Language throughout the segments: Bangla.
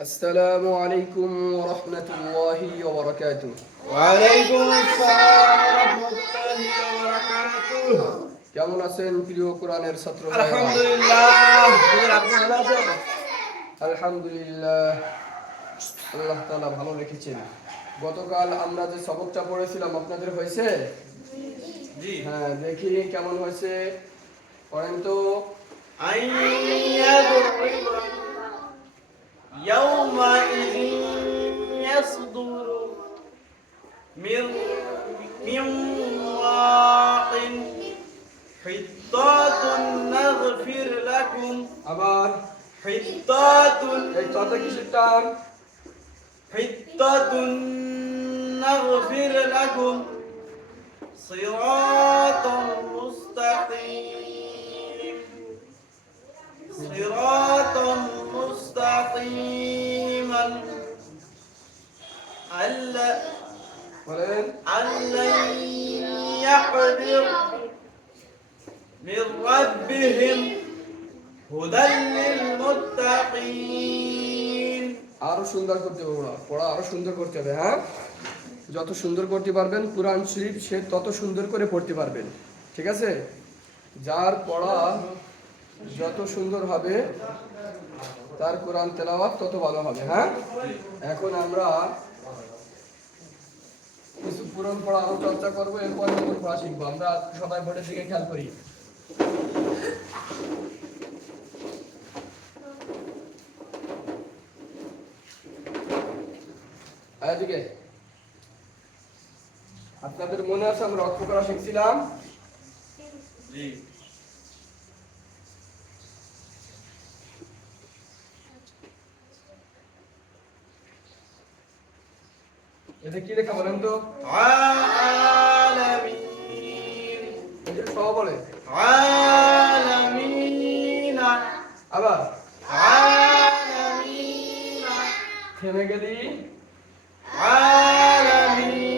السلام عليكم ورحمة الله وبركاته. ওয়ালাইকুম আসসালাম রাহমাতুল্লাহি ওয়া বারাকাতুহু। কেমন আছেন প্রিয় কোরআনের ছাত্র ভাইরা? আলহামদুলিল্লাহ। হুজুর আপনি ভালো আছেন? আলহামদুলিল্লাহ, আল্লাহ তাআলা ভালো রেখেছেন। গতকাল আমরা যে সবকটা পড়েছিলাম আপনাদের হয়েছে? জি। হ্যাঁ, দেখি কেমন হয়েছে, পড়েন তো। আইয়াদরিবা ইয়াউমা ইযিন ইয়াসদুরু মিন ওয়াকিন হিত্তাতুন নাগফির লাকুম। আবার হিত্তাতুন এই ততে কিসের টান? হিত্তাতুন নাগফির লাকুম সিরাতাম মুস্তাকিম সিরাতাম মুস্তাকিমান বলেন আল্লান ইয়াহদির মির রাব্বিহিম হুদাল লিল মুত্তাকিন। আরো সুন্দর করতে হবে, পড়া আরো সুন্দর করতে হবে। হ্যাঁ, যত সুন্দর করতে পারবেন কুরআন শরীফ সে তত সুন্দর করে পড়তে পারবেন। ঠিক আছে? যার পড়া যত সুন্দর হবে তার কোরআন তেলাওয়াত তত ভালো হবে। হ্যাঁ, এখন আমরা কিছু পুরান পড়া আরো চর্চা করবো, এরপরে নতুন পড়া শিখবো। আমরা সবাই বোর্ডের দিকে খেয়াল করি। এদিকে আপনাদের মনে আছে আমরা অক্ষ করা শিখছিলাম? জি। এটা কি লেখা বলেন তো? আলামিন এটা সব বলে। আলামিনা আবার আলামিনা থেমে গেলি আলামিন।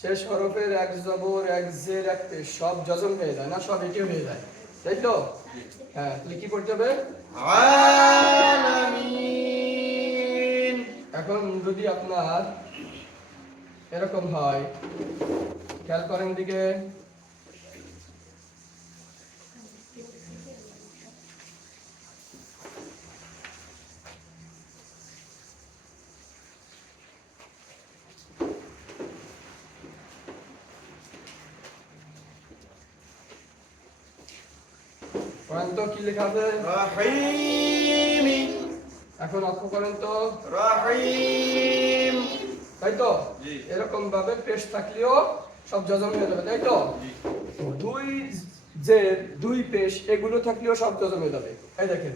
শেষ হরফের এক জবর এক জের এক পেশ সব যজম হয়ে যায় না, সব এটি হয়ে যায়, তাই তো? হ্যাঁ, তাহলে কি করতে হবে? আলামিন। এখন যদি আপনার এরকম হয়, খেয়াল করেন দিকে, করেন তো কি লেখা আছে? রহিমি এখন অক্ষ করেন তো, রহিম। তাই তো? জি। এরকম ভাবে পেশ থাকলেও সব যজম হয়ে যাবে, তাই তো? জি। দুই জের দুই পেশ এগুলো থাকলেও সব যজম হয়ে যাবে। এই দেখেন,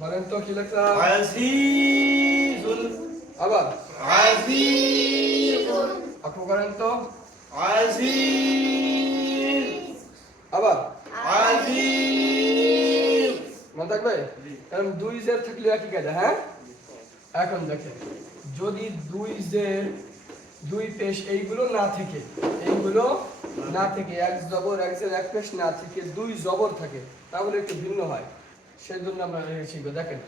বলেন তো কি লেখলাম? আজিজুন আবার আজিজুন অক্ষ করেন তো, আজিজ আবার আজিজ। মনে থাকবে? কারণ দুই জের থাকলে একই কায়দা। হ্যাঁ, এখন দেখেন, যদি দুই জের দুই পেশ এইগুলো না থেকে, এইগুলো না থেকে এক জবর এক জের এক পেশ না থেকে দুই জবর থাকে, তাহলে একটু ভিন্ন হয়। সেই জন্য আমরা শিখবো। দেখেন,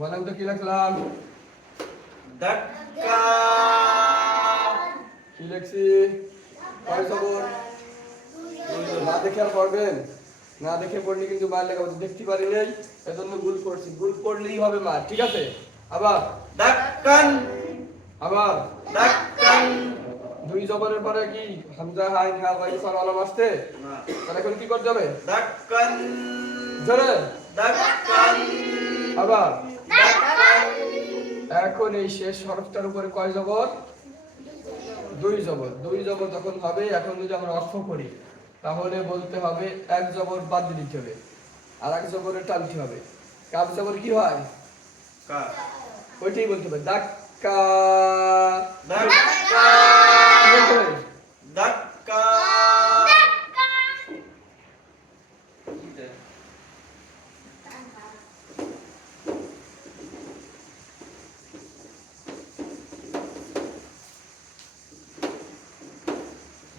বলেন তো কি লিখলাম? দাক্কা কি লিখছি? কয় জবর? না দেখে আর পড়বেন, না দেখে পড়লে কিন্তু মার লেখা দেখতে পারি নাই, এজন্য ভুল করছি। ভুল করলেই হবে মার, ঠিক আছে? আবার দাক্কান আবার দাক্কান। দুই জবরের পরে কি হামজা হাইন হা ওয়াই ফার আলাম আসতে? না। তাহলে এখন কি করতে হবে? দাক্কান জোরে দাক্কান আবার। দাক্কান। এখন এই শেষ হরফটার উপরে কয় জবর? দুই জবর। দুই জবর যখন হবে, এখন যদি আমরা অক্ষ করি তাহলে বলতে হবে এক জবর বাদ দিয়ে দিতে হবে আর এক জবরে টানতে হবে। কাপ জবর কি হয়? কা ওইটাই বলতে হবে, ধাক্কা। ধাক্কা কি বলতে হবে? ধাক্কা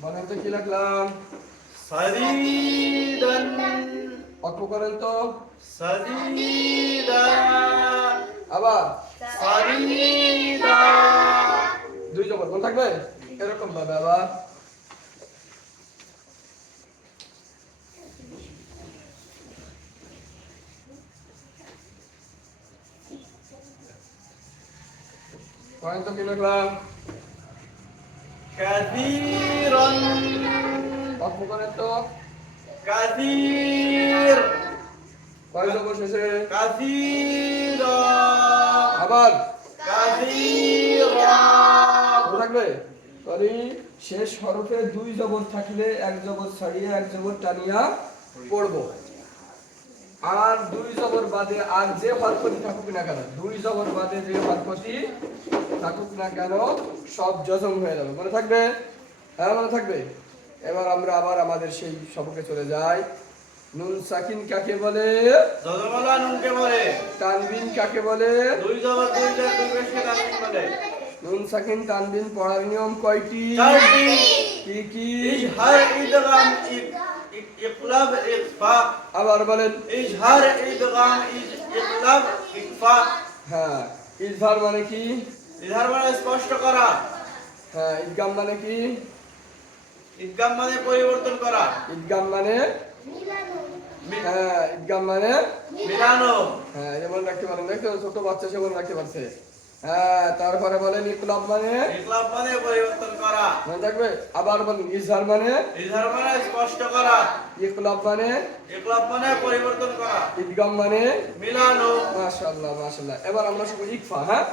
বলেন তো কি লিখলাম? সদিদান অক্ষ করেন তো। সদিদা আবার সদিদা দুই জবর মনে থাকবে এরকম ভাবে। আবার করেন তো কি লিখলাম? কাসীরান অক্ষ করেন তো। কাসীর কয় জবর শেষে? কাসীরা আবার কাসীরা মনে থাকবে। সরি, শেষ হরফে দুই জবর থাকলে এক জবর ছাড়িয়ে এক জবর টানিয়া পড়বো। আর দুই জবর বাদে আর যে হরফটি থাকুক না কেন, দুই জবর বাদে যে হরফটি থাকুক না কেন সব জজম হয়ে যাবে। মনে থাকবে? হ্যাঁ মনে থাকবে। এবার আমরা আবার আমাদের সেই সবকে চলে যাই। নুন সাকিন কাকে বলে? যজমালা নুনকে বলে তানবিন কাকে বলে? দুই জবর দুইটা দুই পেশকে তানবিন বলে নুন সাকিন তানবিন পড়ার নিয়ম কয়টি? চারটি কি কি? ইজহার ইদগাম ইকলাব ইখফা আবার বলেন। ইজহার ইদগাম ইকলাব ইখফা হ্যাঁ, ইজহার মানে কি? ইজহার মানে স্পষ্ট করা হ্যাঁ, ইদগাম মানে কি? ইদগাম মানে পরিবর্তন করা ইদগাম মানে হ্যাঁ, ইদগাম মানে মিলানো হ্যাঁ, যেমন রাখতে পারেন। দেখো ছোট বাচ্চা সে মনে রাখতে পারছে। হ্যাঁ, তারপরে বলেন ইকলাব মানে ইকলাব মানে পরিবর্তন করা মনে থাকবে। আবার বলেন ইজহার মানে ইজহার মানে স্পষ্ট করা ইকলাব মানে ইকলাব মানে পরিবর্তন করা ইদগাম মানে মিলানো মাশাআল্লাহ মাশাআল্লাহ। এবার আমরা শিখব ইকফা। হ্যাঁ,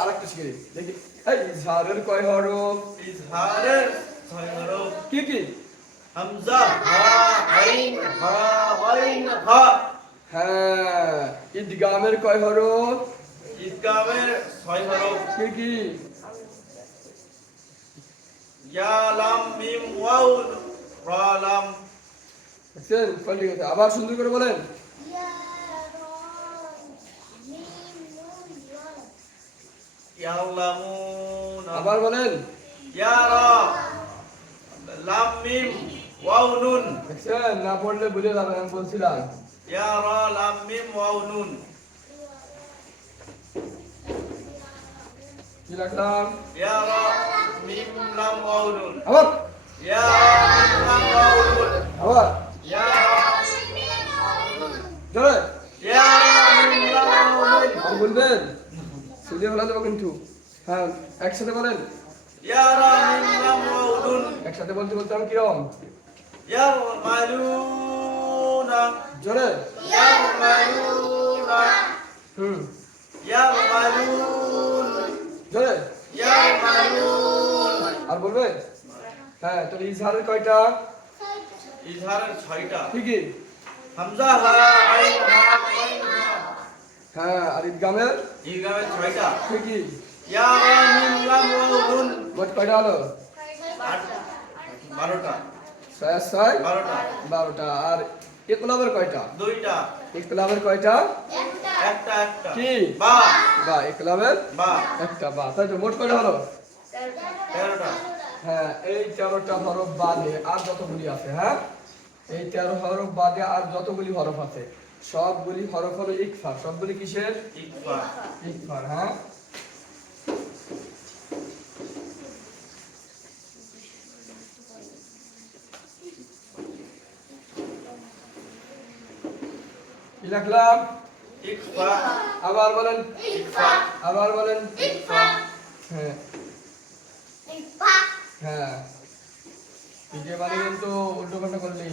আরেকটা শিখে নিই। দেখি এই ইজহারের কয় হরফ? ইজহারের ছয় হরফ কি কি? হামজা হা আইন হা আইন হা হ্যাঁ, ইদগামের কয় হরফ? ইদগামের ছয় হরফ কি কি? ইয়া লাম মিম ওয়াও রা লাম দেখছেন কোনটি কথা? আবার সুন্দর করে বলেন। ইয়ালামুন আবার বলেন। ইয়া রা লাম মিম ওয়াও নুন দেখছেন না পড়লে বুঝে যাবেন, আমি বলছিলাম। ইয়া রা লাম মিম ওয়াও নুন কি রাখলাম? ইয়া রা মিম লাম ওয়াও নুন আবার ইয়া রা মিম লাম ওয়াও নুন আবার ইয়া রা জোরে ইয়া রা মিম লাম ওয়াও নুন আর বলবেন, সুন্দর হলে দেবো কিন্তু। হ্যাঁ, একসাথে বলেন। ইয়া রা মিম লাম ওয়াও নুন একসাথে বলতে বলতে আমি কিরম? ইয়ামালুনা জোরে ইয়ামালুনা হুম ইয়ামালুন জোরে ইয়ামালুন আর বলবেন। হ্যাঁ, তাহলে ইজহারের কয়টা? ইজহারের ছয়টা কি কি? হামজা হা আইন হা আইন হা হ্যাঁ, আর ইদগামের ইদগামের ছয়টা কি কি? ইয়া রা মিম লাম ওয়াও নুন মোট কয়টা হলো? 12টা 6 12টা 12টা। আর ইকলাবের কয়টা? দুইটা ইকলাবের কয়টা? একটা একটা কি? বা বা ইকলাবের বা একটা বা। তাই তো মোট কয়টা হলো? 13টা হ্যাঁ, এই 13টা হরফ বাদে আর যতগুলি আছে, হ্যাঁ এই 13 হরফ বাদে আর যতগুলি হরফ আছে সবগুলি হরফ হলো ইকফা। সবগুলি কিসের? ইকফা ইকফার। হ্যাঁ, কি লিখলাম? ইকফা আবার বলেন। ইকফা আবার বলেন। ইকফা হ্যাঁ হ্যাঁ, ভিডিও বানিয়ে কিন্তু উল্টো পাল্টা করলি।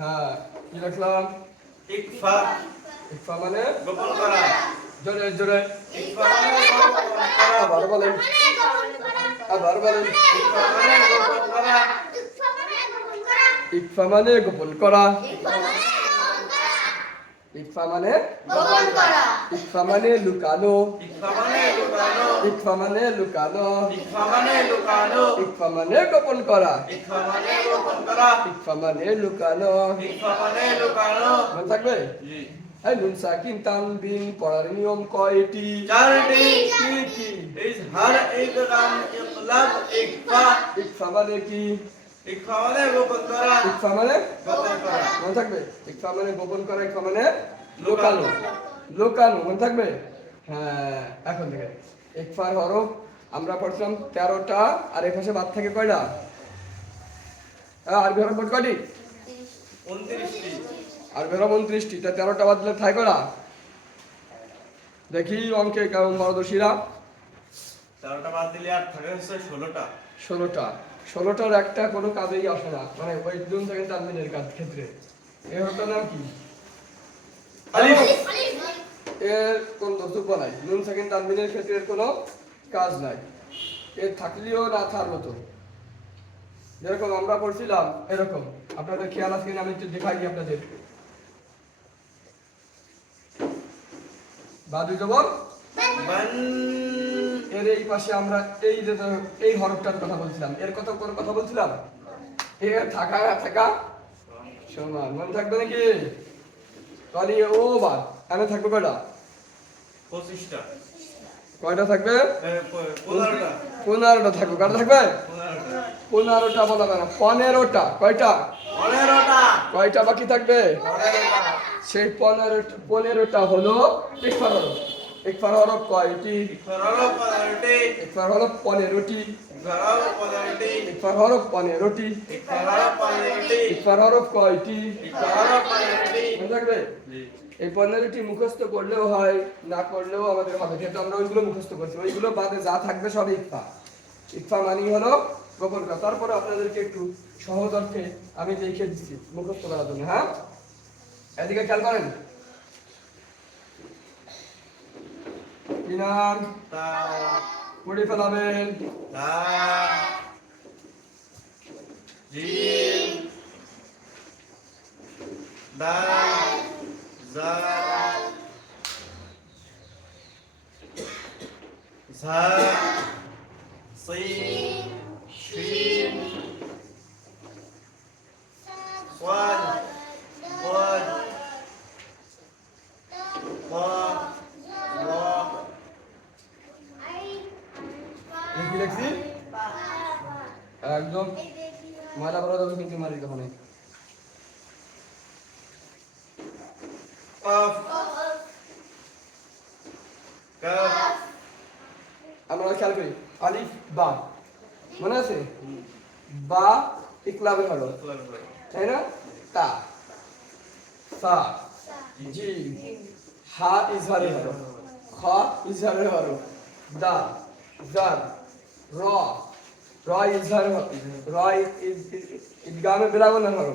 হ্যাঁ কি লিখলাম? ইকফা ইকফা মানে গোপন করা। জোরে জোরে ইকফা মানে গোপন করা। আবার বলেন, আবার বলেন। ইকফা মানে গোপন করা। ইকফা মানে গোপন করা। ইকফা মানে ইকফা মানে লুকানো। ইকফা মানে লুকানো। ইকফা মানে লুকানো। ইকফা মানে লুকানো। ইকফা মানে গোপন করা। ইকফা মানে গোপন করা। ইকফা মানে লুকানো। ইকফা মানে লুকানো। মনে থাকবে? জি। এই নুন সাকিন তানবিন পড়ার নিয়ম কয়টি? চারটি। কি কি? ইজহার, ইদগাম, ইকলাব, ইকফা। ইকফা মানে কি? ইকফা মানে গোপন করা। ইকফা মানে গোপন করা। মনে থাকবে? ইকফা মানে গোপন করা, ইকফা মানে লুকানো। লুকানো মনে থাকবে? হ্যাঁ এখন থেকে ইকফার হরফ আমরা পড়ছিলাম 13টা, আর এই পাশে বাদ থাকে কয়টা? আরবি হরফ মোট কয়টি? 29টি। আরবি হরফ 29টি, তা 13টা বাদ দিলে থাকে কয়টা? দেখি অঙ্কে কেমন পারদর্শীরা। 13টা বাদ দিলে আর থাকে হচ্ছে 16টা। 16টা। 16টার একটা কোনো কাজেই আসে না, মানে ওই নুন সাকিন তানবিনের কাজ ক্ষেত্রে। এই হরফটার নাম কি? আলিফ। এর কোন দর্শক নাই, নুন সাকিন তানবিনের ক্ষেত্রে এর কোনো কাজ নাই, এর থাকলেও না থাকলো তো। যেরকম আমরা পড়ছিলাম এরকম, আপনাদের খেয়াল আছে কিনা আমি একটু দেখাই আপনাদের। বাদু জবর বান। এর এই পাশে আমরা এই যে এই হরফটার কথা বলছিলাম, এর কথা কোন কথা বলছিলাম? এর থাকা না থাকা সমান, মনে থাকবে নাকি? তাহলে ও বাদ আমি থাকবে কয়টা? 25টা। কয়টা থাকবে? 15টা। 15টা থাকবে। কয়টা থাকবে? 15টা। 15টা বলা যায় না, 15টা। কয়টা? 15টা। কয়টা বাকি থাকবে? 15টা। সেই 15টা হলো ইকফার হরফ। ইকফার হরফ কয়টি? ইকফার হলো 15টি। ইকফার হরফ 15টি। ইকফার হলো 15টি। ইকফার হরফ 15টি। ইকফার হলো 15টি। ইকফার হরফ কয়টি? ইকফার হলো 15টি। মনে থাকবে? জি। এই 15টি মুখস্থ করলেও হয়, না করলেও আমাদের হবে, যেহেতু আমরা ওইগুলো মুখস্থ করছি। ওইগুলো বাদে যা থাকবে সব ইকফা। ইকফা মানি হলো গোপন করা। তারপরে আপনাদেরকে একটু সহজ অর্থে আমি লিখে দিচ্ছি মুখস্থ করার জন্য। হ্যাঁ এদিকে খেয়াল করেন। কি নাম? তা পড়ে ফেলাবেন। তা জিম দাল জাল ঝা সিন শিন صاد ضاد ضاء ضاء কি লিখছি? একদম মারা বলা যাবে কিন্তু মারি তখন। قاف كاف আমরা খেয়াল করি আলিফ বা, মনে আছে? বা ইকলাবের হলো, তাই না? তা সা জিম হা ইজহারের হলো, খ ইজহারের হলো, দাল জাল র র ইজহারের হলো, র ইদগামে বিলাগুনের হলো,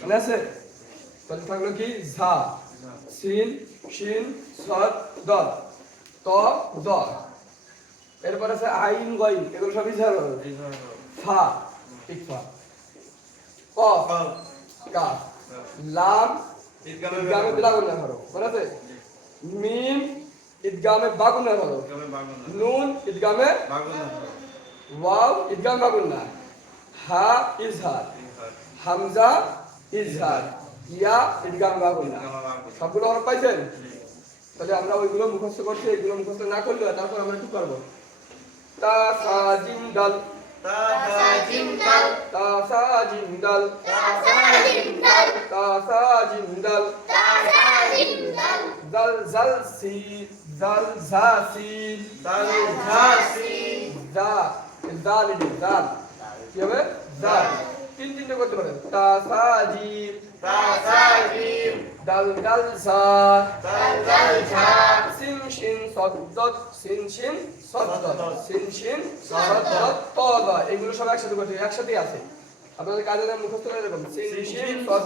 মনে আছে? তাহলে থাকলো কি? ঝা সিন শিন সাদ দাল ত দ। এরপর আছে আইন গইন, এগুলো সব ইজহার হলো। ফা ইকফা, কফ কাফ, লাম ইদগামে বিলাগুনের হলো, মনে আছে? মিম ইদগামে বাগুনের হলো, নুন ইদগামে, ওয়াও ইদগামে বাগুন্না, হা ইজহার, হামজা ইজহার, ইয়া ইদগামে বাগুন্না। সবগুলো হরফ পাইছেন? তাহলে আমরা ওইগুলো মুখস্থ করছি, এইগুলো মুখস্থ না করলে তারপর আমরা কি করবো? তা সা জিম দাল, তা সা জিম দাল, তা সা জিম দাল, তা সা জিম দাল, তা সা জিম দাল, তা সা জিম দাল, দাল জাল সি, দাল ঝা সি, দাল ঝা সিন, দা দাল ইনি দাল, কি হবে? দাল। তিনটে করতে পারেন। তা সা জিম, তা সা জিম, দাল দাল সা, দাল দাল ঝা, সিন শিন সদ দদ, সিন শিন সদ দদ, সিন শিন সদ দদ ত দ। এগুলো সব একসাথে করতে, একসাথেই আছে। আপনাদের কাজে নাম মুখস্থ করে এরকম সিন শিন সদ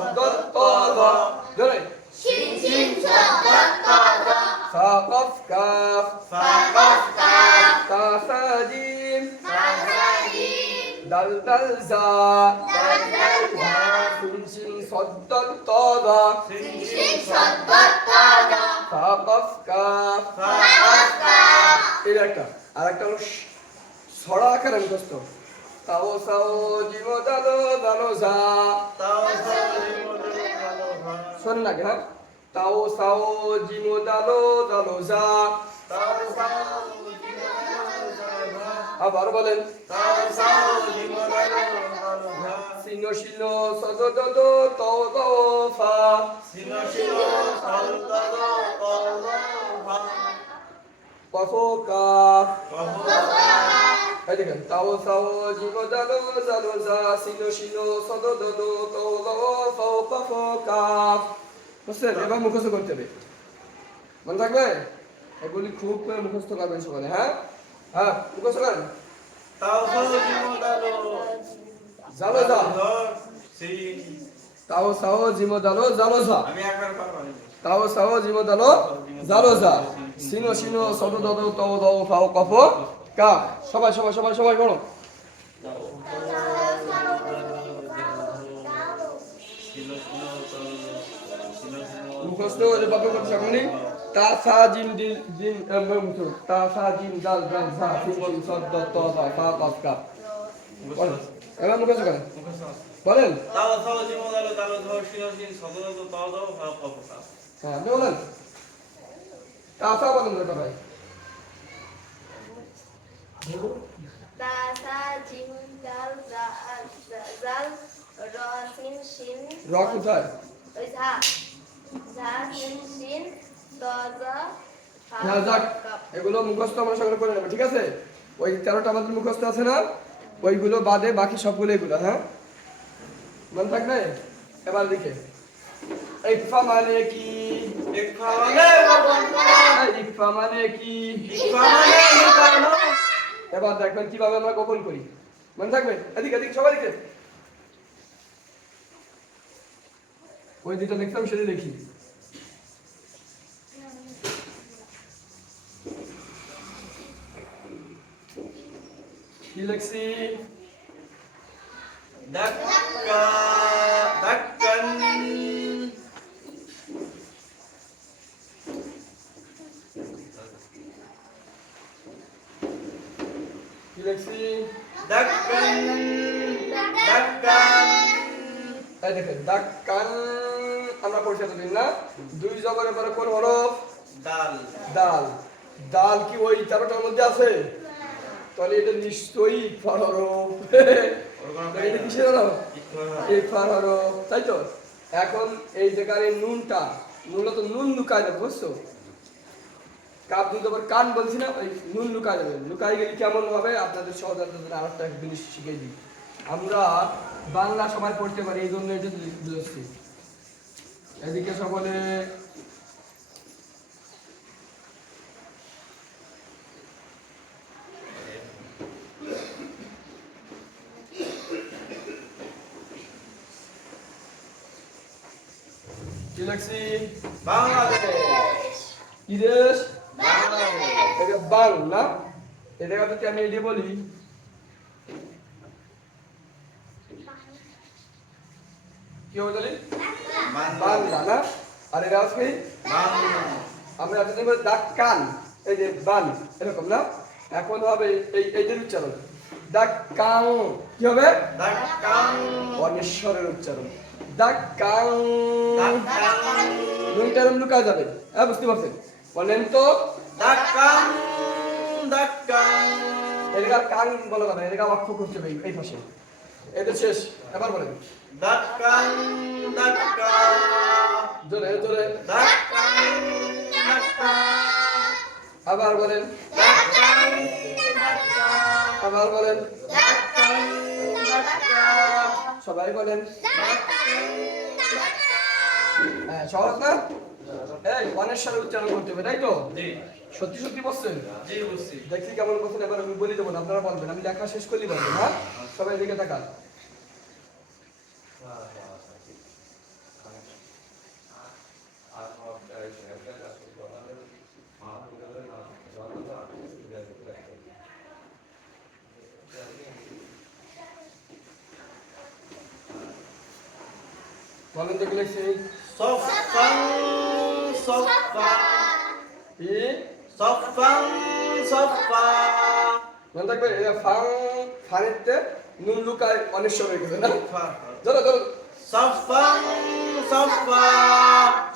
ত দ জোরে শিন শিন সদ ত দ সা কফ কাফ সা কফ কাফ তা সা জিম তা সা জিম দাল দাল জা দাল দাল জা সিন শিন সদ ত দ শিন শিন সদ ত দ সা কফ কাফ সা কফ কাফ এই একটা আর একটা হলো ছড়া আকারে মুখস্থ তাও সাও জিম দালো দালো জা তাও সালি মোদে ভালো ভাই শোন না হ্যাঁ তাও সাও জিম দালো দালো জা তাও সাও জিমোদালো ভাই আবার বলেন তাও সাও জিমোদালো ভাই সিনো শিনো সদ দদ তো দো ফা সিনো সিনো সালতালো তালো ভাই কফো কাফ কহো এই দেখেন তাও সাও জিম দালো দালো জা সিনো শিনো সদ দদ তো দো ফা কফো কাফ বুঝছেন এবার মুখস্থ করতে হবে মনে থাকবে এগুলি খুব করে মুখস্থ করবেন সকালে হ্যাঁ হ্যাঁ মুখস্থ করেন তাও সাও জিমোদালো জালো জা সিন তাও সাও জিম দালো জালো জা আমি একবার পারবো তাও সাও জিম দালো জালো জা সিনো শিনো সদ দদ তো দো ফা কফো কাফ সবাই সবাই সবাই সবাই পড়ো মুখস্থ ওই বাপে করতে সকলি তা সা জিম দিন দিন মুখস্থ তা সা জিম দাল দাল সা সিন শিন সদ দ তো দো ফা কফ কাফ বলেন এবার মুখস্থ করেন বলেন তাও সাও জিমোদালো দালো ধর সিনো সিন সদলো তালো ভাই কহো হ্যাঁ আপনি বলেন তা সা বলেন রে ভাই তা সা জিম দাল জাল র সিন শিন র কোথায় ওই ঝা ঝা সিন শিন দ জ ফা হ্যাঁ যাক কাফ এগুলো মুখস্থ আমরা সংগ্রহ করে নেবো ঠিক আছে ওই 13টা আমাদের মুখস্থ আছে না ওইগুলো বাদে বাকি সবগুলো এগুলো হ্যাঁ মনে থাকবে এবার লিখে ইকফা মানে কি ইকফালে ইকফা মানে কি ইকফালে লুকানো এবার দেখবেন কিভাবে আমরা গোপন করি মনে থাকবে এদিক এদিক সবাই লিখে ওই যেটা লিখতাম সেটা লিখি কি লিখছি ধাক্কা ধাক্কান কি লিখছি ধাক্কান ধাক্কান এই দেখেন দাগ কান আমরা পড়ছি এতদিন না দুই জবরের পরে কোন হরফ দাল দাল দাল কি ওই 13টার মধ্যে আছে তাহলে এটা নিশ্চয়ই ইকফার হরফ তাহলে এটা কিসের হরফ ইকফার হরফ তাই তো এখন এই জায়গার এই নুনটা মূলত নুন লুকায় যাবে বুঝছো কাপ দুধ আবার কান বলছি না ওই নুন লুকায় যাবে লুকাই গেলে কেমন হবে আপনাদের সহজাতদের জন্য আরেকটা জিনিস শিখিয়ে দিই আমরা বাংলা সবাই পড়তে পারি এই জন্য এটা বুঝছি এদিকে সকলে কি লাগছি বাংলাদেশ কি দেশ বাংলাদেশ এটা বাং না এটা যদি আমি এটি বলি কি হবে তাহলে বাংলা না আর এটা আছে কি বাংলা আমরা এতদিন বলে দাগ কান এই যে বান এরকম না এখন হবে এই এইটার উচ্চারণ দাগ কাং কি হবে ধাক্কান অনিশ্বরের উচ্চারণ দাগ কাং ধাক্কান নুনটার লুকা যাবে হ্যাঁ বুঝতে পারছেন বলেন তো ধাক্কান ধাক্কান এদিকে কান বলা যাবে এদিকে অক্ষ করতে হবে এই পাশে এটা শেষ এবার বলেন ধাক্কান ধাক্কান জোরে জোরে ধাক্কান ধাক্কান আবার বলেন ধাক্কান ধাক্কান আবার বলেন ধাক্কান ধাক্কান সবাই বলেন হ্যাঁ সহজ না এই অনেশ্বরের উচ্চারণ করতে হবে তাই তো জি সত্যি সত্যি বলছেন জি বুঝছি দেখি কেমন বলছেন এবার আমি বলে দেবো না আপনারা বলবেন আমি লেখা শেষ করলেই বলবেন হ্যাঁ সবাই দিকে তাকান বলেন তো কি লিখছি? صفا صفا কি صفا صفا মনে থাকবে এটা ফানিতে নুন লুকায় অনেক সময় গেছে না فا ধরো ধরো صفا صفا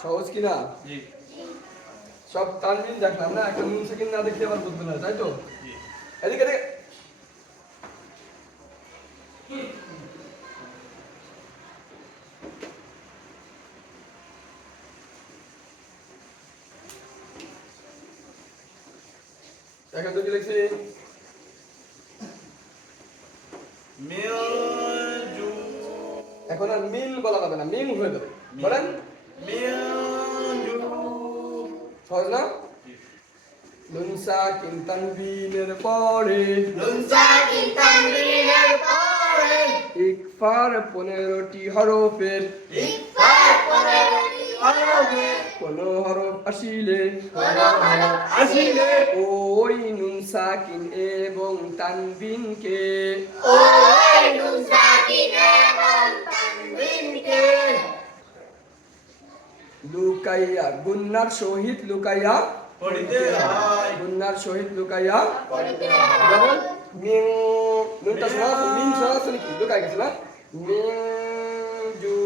সহজ কিনা জি সব তানবিন দেখলাম না একটা নুন সেকেন্ড না দেখলে আবার বুঝবে না তাই তো জি এদিকে এদিকে এখন তো কি লিখছি মিলজু এখন আর মিল বলা যাবে না মিম হয়ে যাবে বলেন মিলজু সহজ না নুন সাকিন তানবিনের পরে নুন সাকিন তানবিনের পরে ইকফার 15টি হরফের ইকফার পনেরোটি হরফে কোনো হরফ আসিলে আসিলে ওই নুন সাকিন এবং তানবিনকে ওই নুন সাকিন এবং তানবিনকে লুকাইয়া গুন্নার সহিত লুকাইয়া পড়িতে হয় গুন্নার সহিত লুকাইয়া পড়িতে যেমন মিন নুনটা শোনা মিন শোনা আছে নাকি লুকাই গেছে না মিন জু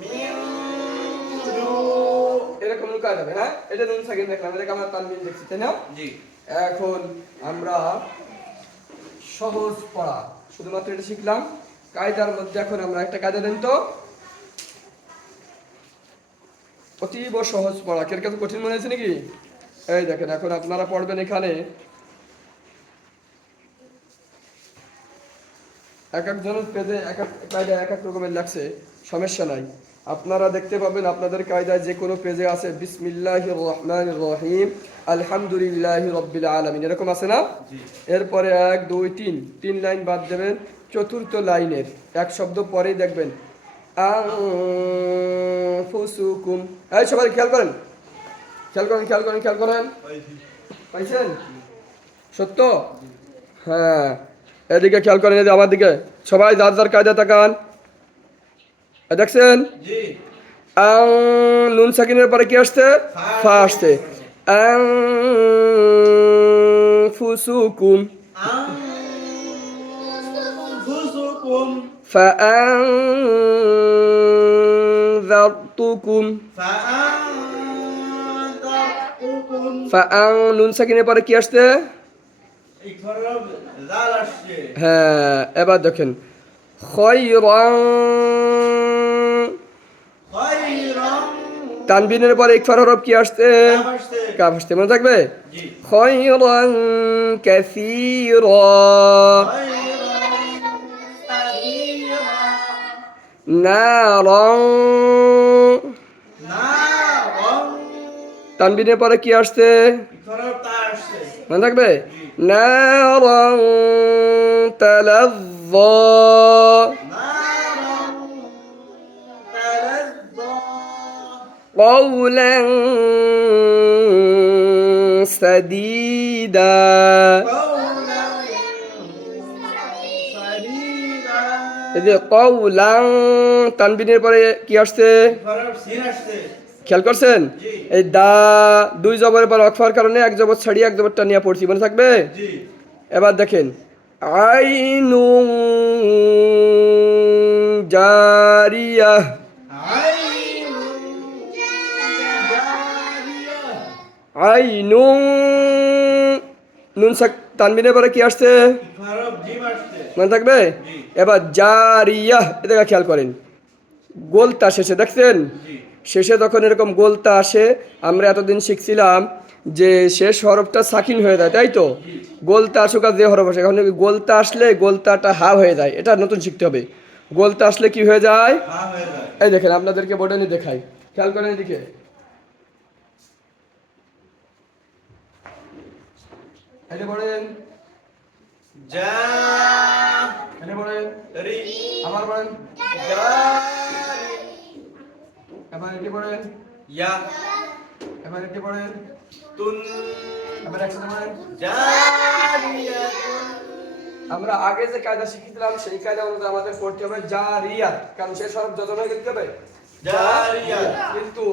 মিলজু এরকম লুকাই যাবে হ্যাঁ এটা নুন সাকিন দেখলাম এটাকে আমরা তানবিন দেখছি তাই না জি এখন আমরা সহজ পড়া শুধুমাত্র এটা শিখলাম কায়দার মধ্যে এখন আমরা একটা কায়দা দেন তো অতীব সহজ পড়া কের কাছে কঠিন মনে হয়েছে নাকি এই দেখেন এখন আপনারা পড়বেন এখানে এক একজনের পেজে এক এক কায়দায় এক এক রকমের লাগছে সমস্যা নাই আপনারা দেখতে পাবেন আপনাদের কায়দায় যে কোনো পেজে আছে বিসমিল্লাহির রহমানির রহিম আলহামদুলিল্লাহি রাব্বিল আলামিন এরকম আছে না জি এরপরে 1 2 3 তিন লাইন বাদ দেবেন চতুর্থ লাইনের এক শব্দ পরেই দেখবেন আনফুসুকুম এই সবাই খেয়াল করেন খেয়াল করেন পাইছেন সত্য হ্যাঁ এদিকে খেয়াল করেন এদিকে আমার দিকে সবাই যার যার কায়দা তাকান দেখছেন জি নুন সাকিনের পরে কি আসছে ফা আসছে আনফুসুকুম أنفسكم فأنذرتكم فأنذرتكم নুন সাকিনের পরে কি আসছে ইকরাব জাল আসছে হ্যাঁ এবার দেখেন খয়রান খায়রান তানবিনের পরে ইকফার হরফ কি আসছে কাফ আসছে কাফ আসছে মনে থাকবে জি খয়রান কাসীরা খায়রান কাসীরা নারান নারান তানবিনের পরে কি আসছে ইকরাব তা আসছে মনে থাকবে নারান তালাজ্জা নারান তালাজ্জা قولا سديدا قولا سديدا এই যে قولا তানবিনের পরে কি আসছে ইকরাব সিন আসছে খেয়াল করছেন জি। এই দা দুই জবরের পর অক্ফার কারণে এক জবর ছাড়িয়ে এক জবরটা নিয়ে পড়ছি মনে থাকবে জি এবার দেখেন আইনু জারিয়া আইনুন জারিয়া আইনু নুন তানবিনের পরে কি আসছে ইকরাব জিম আসছে মনে থাকবে জি। এবার জারিয়া এদিকে খেয়াল করেন গোলতা শেষে দেখছেন জি শেষে যখন এরকম গোলতা আসে আমরা এতদিন শিখছিলাম যে শেষ হরফটা সাকিন হয়ে যায় তাই তো গোলতা আসুক আর যে হরফ আসে এখন গোলতা আসলে গোলতাটা হা হয়ে যায় এটা নতুন শিখতে হবে গোলতা আসলে কি হয়ে যায় হা হয়ে যায় এই দেখেন আপনাদেরকে বোর্ডে নিয়ে দেখাই খেয়াল করেন এদিকে এটা পড়েন জা এটা পড়েন রি আবার পড়েন জারি এবার এটি পড়েন ইয়া এবার এটি পড়েন তুন এবার একসাথে পড়েন জারিয়াতুন আমরা আগে যে কায়দা শিখেছিলাম সেই কায়দা অনুযায়ী আমাদের পড়তে হবে জারিয়াত, কারণ শেষ হরফ যত হয়ে গেলে কি হবে? জারিয়াত। কিন্তু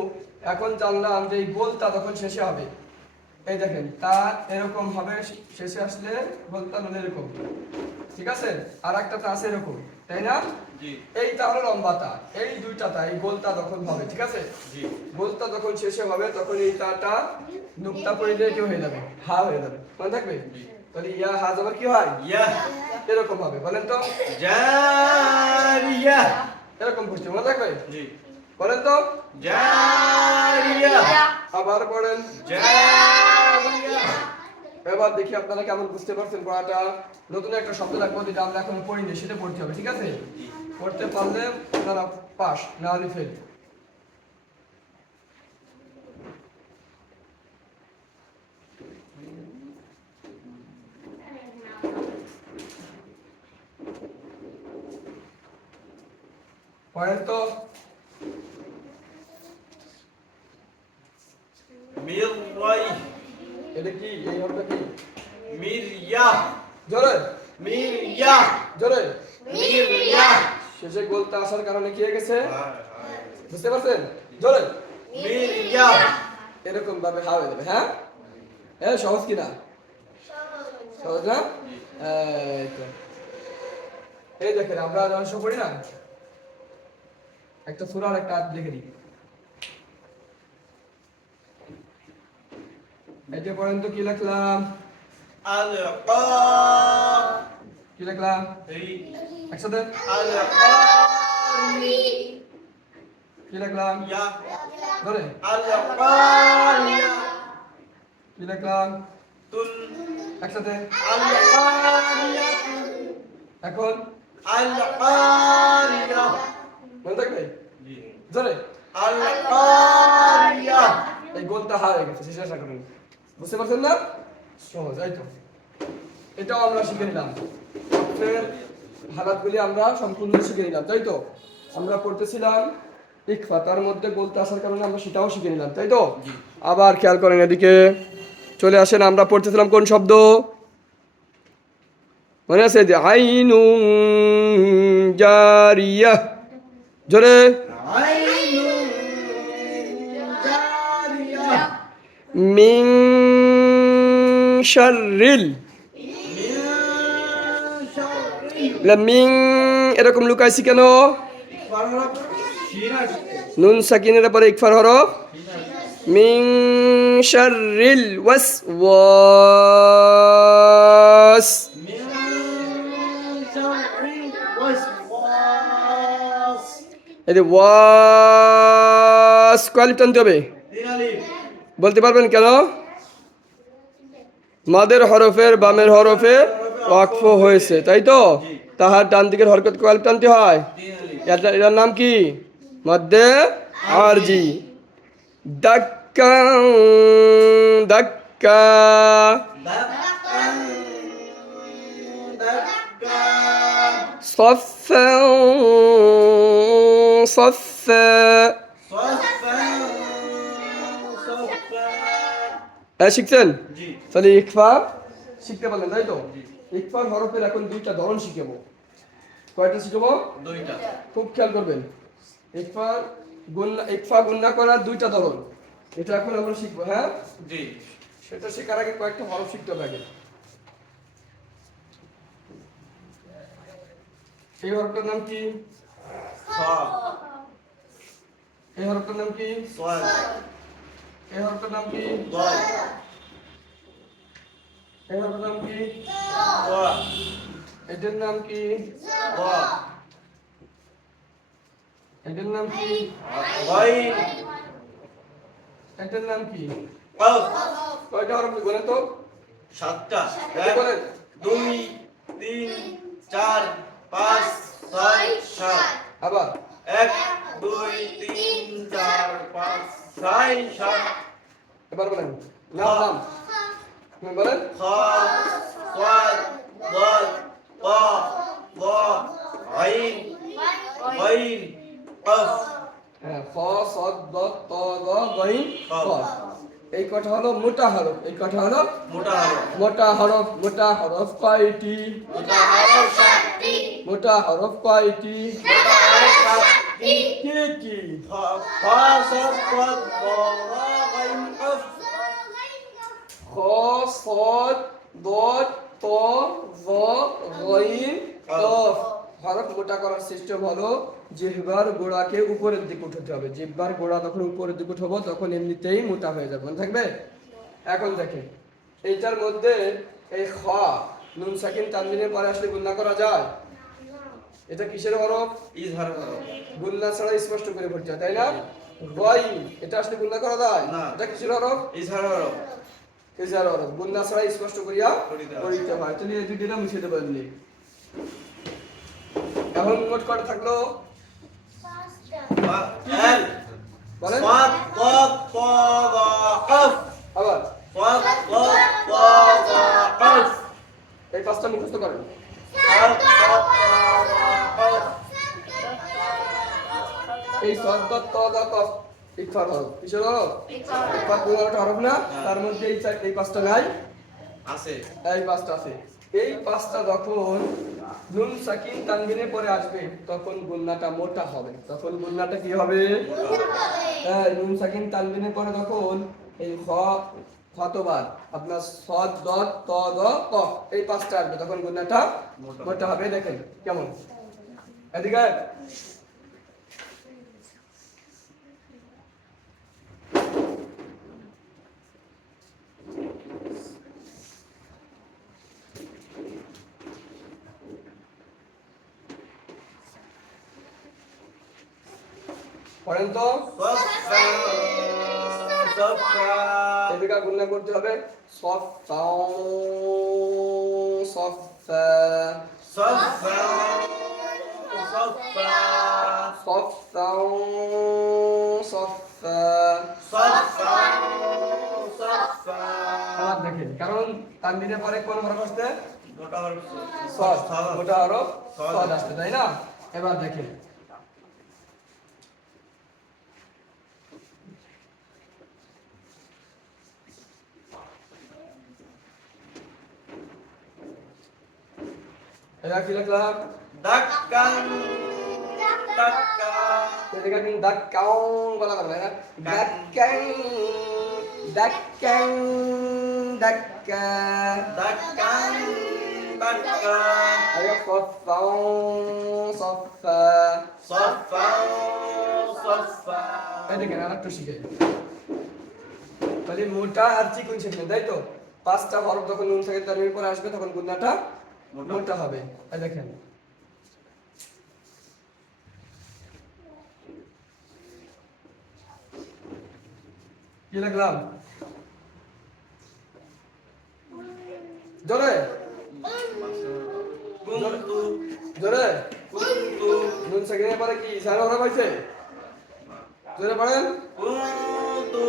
এখন জানলাম যে এই গোলটা তখন শেষে হবে। এই দেখেন তা এরকম হবে, শেষে আসলে গোলটা হলো এরকম, ঠিক আছে? আর একটা তা আছে এরকম, তাই না? জি এইটা হলো লম্বা তা, এই দুইটা তা, এই গোলটা তখন হবে, ঠিক আছে? জি গোলটা যখন শেষে হবে তখন এই তাটা নুক্তা পড়লে কি হয়ে যাবে? হা হয়ে যাবে, মনে থাকবে? তাহলে ইয়া হা যাবার কি হয়? ইয়া এরকম হবে, বলেন তো? জারিয়া এরকম করছে, মনে থাকবে? জি বলেন তো? জারিয়া আবার পড়েন। জারিয়া এবার দেখি আপনারা কেমন বুঝতে পারছেন পড়াটা। নতুন একটা শব্দ লাগবে যেটা আমরা এখন পড়িনি, সেটা পড়তে হবে, ঠিক আছে? পড়তে পারলে আপনারা পাস, না হলে ফেল। পড়েন তো। মিরওয়াই এটা কি? এই হরফটা কি? মিরিয়া জোরে মিরিয়া জোরে। মিরিয়া শেষে গোলটা আসার কারণে কি হয়ে গেছে? বুঝতে পারছেন? জোরে। মিরিয়া এরকম ভাবে হা হয়ে যাবে, হ্যাঁ? হ্যাঁ, সহজ কিনা? সহজ না? এই তো। এই দেখেন আমরা রহস্য পড়ি না, একটা সূরার একটা আয়াত লিখে দিই। এই যে পড়েন তো, কি লিখলাম? আলকা কি লিখলাম রি একসাথে? আলকা কি লিখলাম? ইয়া ধরে আলকা ইয়া কি লিখলাম? তুন একসাথে। আলকা ইয়া এখন আলকা ইয়া মনে থাকবে? জি ধরে আলকা ইয়া এই গোলটা হা হয়ে গেছে, শেষে আসা করেন। বুঝতে পারছেন না? সহজ, এই তো। এটাও আমরা শিখে নিলাম, ফের হালাতগুলি আমরা সম্পূর্ণ শিখে নিলাম, তাই তো? আমরা পড়তেছিলাম ইকফা, তার মধ্যে গোলটা আসার কারণে আমরা সেটাও শিখে নিলাম, তাই তো? আবার খেয়াল করেন এদিকে, চলে আসেন। আমরা পড়তেছিলাম কোন শব্দ? মনে আছে? যে আইনুন জারিয়া। জোরে। আইনুন জারিয়া মিন শাররিল, মিন শাররি মিন এরকম লুকাইছি কেন? ফাররা শিরাজ নুন সাকিনের পরে ইকফার হরফ। মিন শাররিল ওয়াসওয়াস, মিন শাররি ওয়াসওয়াস এই যে ওয়াস কোয়ালিফ টানতে হবে। তিন আলিফ বলতে পারবেন কেন? মাদের হরফের বামের হরফে ওয়াকফ হয়েছে, তাই তো? তাহার ডান দিকের হরকত কোয়ালিফ টানতে হয়। তিন আলিফ এটার নাম কি? মধ্যে আরজি। দাক্কা দাক্কা, দাক্কা দাক্কা সফা সফা। সফা সফা হ্যাঁ, শিখছেন? জি তাহলে ইকফা শিখতে পারলেন, তাই তো? ইকফার হরফের এখন দুইটা ধরন শিখাবো। কয়টা শিখাবো? দুইটা খুব খেয়াল করবেন। ইকফা গুণনা করার দুইটা ধরন, এটা এখন আমরা শিখবো, হ্যাঁ? জি সেটা শেখার আগে কয়েকটা হরফ শিখতে হবে আগে। এই হরফটার নাম কি? খা এই হরফটার নাম কি? সাদ এই হরফটার নাম কি? দাল এই হরফটার নাম কি? ওয়া এটার নাম কি? ওয়া এটার নাম কি? গাইন এটার নাম কি? কফ কয়টা হরফ বলেন তো? সাতটা এই এক বলেন। 2 3 4 5 6 7 আবার 1 2 3 4 5 6 7 এবার বলেন। নাম নাম তুমি বলেন। খা সাদ দাল তা দা আইন গাইন কফ হ্যাঁ, খ সদ দ ত দ গইন ক। এই কটা হলো মোটা হরফ, এই কটা হলো মোটা হরফ। মোটা হরফ। মোটা হরফ কয়টি? মোটা হরফ সাতটি। মোটা হরফ কয়টি? মোটা হরফ সাতটি। কি কি? ফা সদ কদ দ ওয়া গাইন কফ। খ صاد ضاد ত জ গইন কফ। হরফ মোটা করার সিস্টেম হলো জিহ্বার গোড়াকে উপরের দিকে উঠাতে হবে। জিহ্বার গোড়া যখন উপরের দিকে উঠাবো তখন এমনিতেই মোটা হয়ে যাবে, মনে থাকবে। এখন দেখেন এইটার মধ্যে এই খ নুন সাকিন তানবিনের পরে আসলে গুণনা করা যায়? এটা কিসের হরফ? ইজহার হরফ। গুণনা ছাড়া স্পষ্ট করে পড়তে হয়, তাই না? গইন এটা আসলে গুণনা করা যায়? না। এটা কিসের হরফ? ইজহার হরফ। ইজহার হরফ। গুণনা ছাড়া স্পষ্ট করিয়া করিতে হয়। পড়িতে হয়। তাহলে এই দুইটা মুছে দেবো এমনি। এখন মোট কটা থাকলো? এক বলেন সাদ কদ ত দ কফ। আবার সাদ কদ ত দ কফ। এই পাঁচটা মুখস্থ করেন। সাদ কদ ত দ কফ। এই সদ্দ ত দ কফ ইকফার হরফ। কিসের হরফ? ইকফার 15টা হরফ না? তার মধ্যে এই পাঁচটা নাই? আছে। এই পাঁচটা আছে। এই পাঁচটা যখন নুন সাকিন তানবিনের পরে আসবে তখন গুণনাটা মোটা হবে। তখন গুণনাটা কি হবে? হ্যাঁ, নুন সাকিন তানবিনের পরে যখন এই খতবার আপনার সদ দত ত দ কফ এই পাঁচটা আসবে তখন গুণনাটা মোটা হবে। দেখেন কেমন, এদিকে পড়েন তো। সফা সফা এদিকে গুণনা করতে হবে। সফাও সফা সফা সফা সফাও সফা। সফা সফা। আবার দেখেন, কারণ তানবিনের পরে কোন হরফ আসছে? মোটা হরফ সদ। সদ। মোটা হরফ সদ। সদ আসছে, তাই না? এবার দেখেন এবার কি লিখলাম? দাক্কান দাক্কা এদিকে কিন্তু দাক্কাও বলা যাবে না। দাক্কাং দাক্কাং দাক্কা। দাক্কান দাক্কা আগে সফাও সফা। সফা সফা। এদিকে আরেকটু শিখে। তাহলে মোটা আর চিকন শিখলেন, তাই তো? পাঁচটা হরফ যখন নুন সাকিন তানবিনের পরে আসবে তখন গুণনাটা মোটা হবে। এই দেখেন কি লিখলাম? জোরে কুনতু জোরে। কুনতু নুন সাকিনের পরে কি ইশারা হরফ আছে? জোরে পড়েন, কুনতু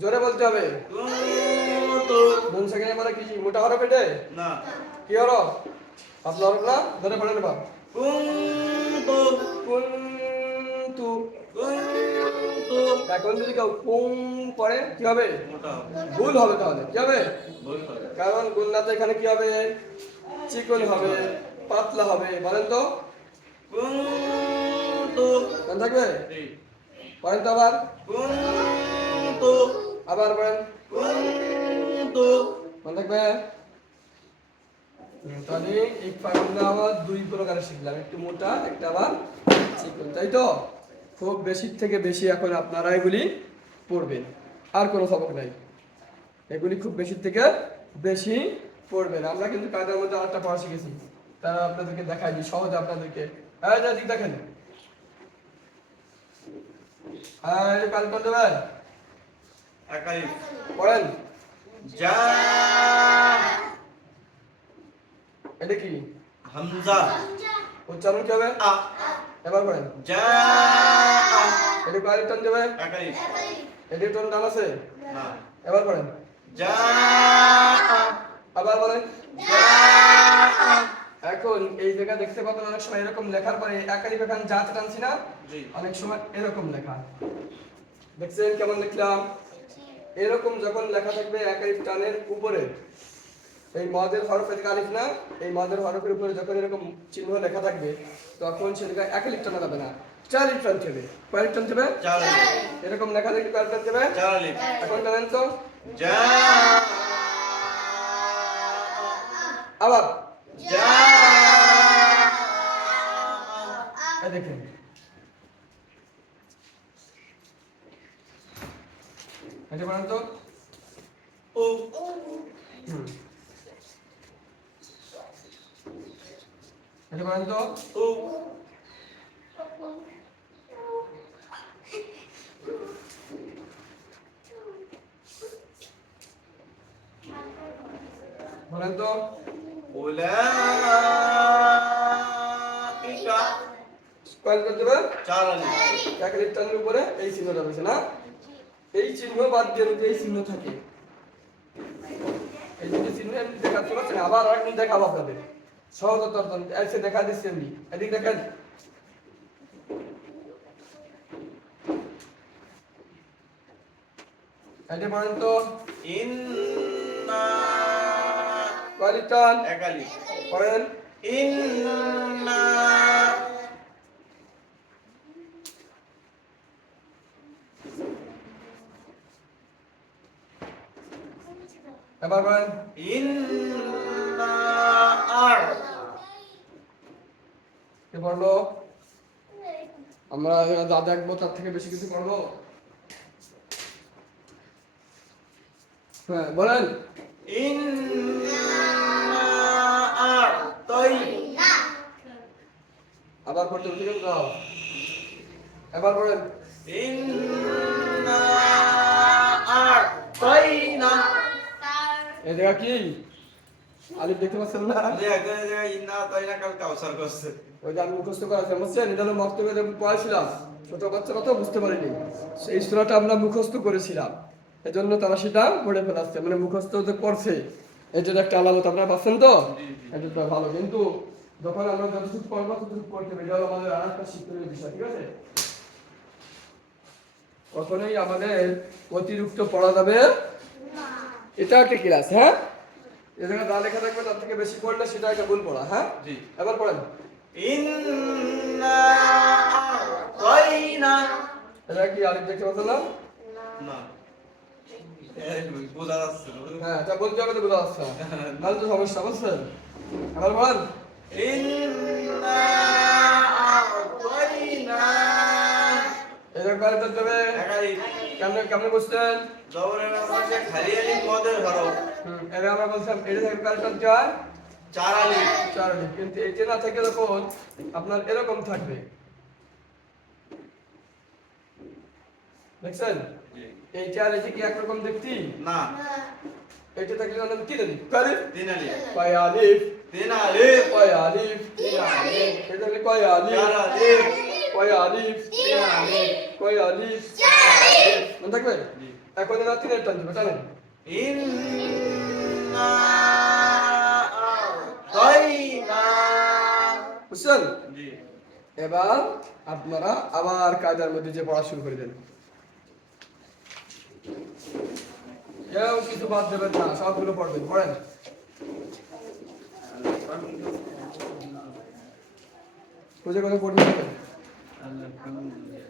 জোরে বলতে হবে। কুনতু। নুন সাকিনের পরে কি মোটা হরফ এটা? না। কি হরফ? আপনার হরফ না? জোরে পড়েন এবার। কুনতু কুনতু। কুনতু। এখন যদি কেউ কুম পড়ে কি হবে? মোটা হবে। ভুল হবে। তাহলে কি হবে? ভুল হবে। কারণ গুণনাতে এখানে কি হবে? চিকন হবে, পাতলা হবে। বলেন তো, কুনতু। মনে থাকবে? জি। পড়েন তো আবার, কুনতু আবার পড়েন, কুনতু। মনে থাকবে? তাহলে ইকফা গুণনা আবার দুই প্রকারে শিখলাম, একটু মোটা একটা আবার চিকন, তাই তো? খুব বেশি থেকে বেশি এখন আপনারা এগুলি পড়বেন, আর কোনো সবক নাই। এগুলি খুব বেশি থেকে বেশি পড়বেন। আমরা কিন্তু কায়দার মধ্যে আরেকটা পড়া শিখেছি, তারা আপনাদেরকে দেখাই দিই সহজে আপনাদেরকে। এই যে দিক দেখেন, এই যে কাল করে দেবেন, একাই পড়েন। যা এটা কি? হামজা উচ্চারণ কি হবে? আ। এবার পড়েন। যা এটা কয়েক টান দেবে? একাই এটা টোন টান আছে? না। এবার পড়েন। যা আবার বলেন। যা এখন এই জায়গা দেখতে পাবেন অনেক সময় এরকম লেখার পরে একালি বেখান জাত টানছি না, জি। অনেক সময় এরকম লেখা দেখছেন কেমন লিখলাম? এরকম যখন লেখা থাকবে এক আলিফ টানের উপরে, এই মদের হরফের আলিফ না, এই মদের হরফের উপরে যখন এরকম চিহ্ন লেখা থাকবে তখন সেটাকে এক আলিফ টানা যাবে না, 4 আলিফ টানতে হবে। কয় আলিফ টানতে হবে? 4 আলিফ। এরকম লেখা থাকলে কয় আলিফ টানতে হবে? 4 আলিফ। এখন টানেন তো। জা আবার জা এই দেখেন, এটা বলেন তো। উ হুম, এটা বলেন তো। উ বলেন তো। উলাইকা কয় করতে হবে? 4 আলিফ। এক আলিফ টানের উপরে এই চিহ্নটা রয়েছে না, এই চিহ্ন বাদ দিয়ে যদি এই চিহ্ন থাকে, এই দুটি চিহ্ন এমনি দেখাতে পারছেন, আবার আরেকদিন দেখাবো আপনাদের সহজতর এসে দেখা দিচ্ছি এমনি, এদিক দেখেন। এটা বলেন তো। ইন্না কয় আলিফ টান? 1 আলিফ। করেন। ইন্না এবার বলেন। ইন্না আর কি পড়লো? আমরা যা দেখবো তার থেকে বেশি কিছু পড়বো? হ্যাঁ বলেন। ইন্না আর তাই আবার পড়তে হবে, ঠিক আছে তো? এবার বলেন। ইন্না আর তাই না এই জায়গা কি আলিফ দেখতে পাচ্ছেন না? আরে একটা জায়গায় ইন্না তাই না কাল কাউসার করছে। ওই যে আমি মুখস্থ করা আছে বুঝছেন, এটা হলো মক্তবে পড়াইছিলাম, ছোট বাচ্চারা তো বুঝতে পারেনি, সেই সূরাটা আমরা মুখস্থ করেছিলাম, এজন্য তারা সেটা পড়ে ফেলাচ্ছে, মানে মুখস্থ যে করছে এটার একটা আলাদা, আপনারা পাচ্ছেন তো, এটা তো ভালো। কিন্তু যখন আমরা যতটুকু পড়বো ততটুকু পড়তে হবে, এটা হলো আমাদের আর একটা শিক্ষণীয় বিষয়, ঠিক আছে? কখনোই আমাদের অতিরিক্ত পড়া যাবে এটা একটা ক্লাস, হ্যাঁ? এখানে যা লেখা থাকবে তার থেকে বেশি পড়লে সেটা একটা ভুল পড়া, হ্যাঁ? জি। এবার পড়েন। ইন্না আর তাই না এটা কি আলিফ দেখতে পাচ্ছেন না? না এই বোঝা যাচ্ছে না। হ্যাঁ, এটা বলতে হবে তো বোঝা যাচ্ছে না। তাহলে তো সমস্যা, বুঝছেন? এবার বলেন। ইন্না আর তাই না এটা কারে করতে হবে? একাই কেমনে কেমনে বুঝছেন? জবরের পাশে খালি আলিফ মদের হরফ এটা আমরা বলছিলাম এটা থেকে কারে করতে হয়? 4 আলিফ। 4 আলিফ। কিন্তু এটা না থেকে যখন আপনার এরকম থাকবে, দেখছেন? এই 4 এই যে কি একরকম দেখতি? না এটা থাকলে আমরা কি জানি? কারে? 3 আলিফ। কয় আলিফ? 3 আলিফ। কয় আলিফ? 3 আলিফ। এটা হলে কয় আলিফ? 4 আলিফ। কয় আলিফ? 3 আলিফ। কয় আলিফ? মনে থাকবে? এখন এরা তিনের টান দিবে, টানেন। ইন্না আর তাই না বুঝছেন? জি। এবার আপনারা আবার কায়দার মধ্যে যে পড়া শুরু করে দেন, কেউ কিছু বাদ দেবেন না, সবগুলো পড়বেন। পড়েন। বুঝে কথা পড়বেন। আলহামদুলিল্লাহ।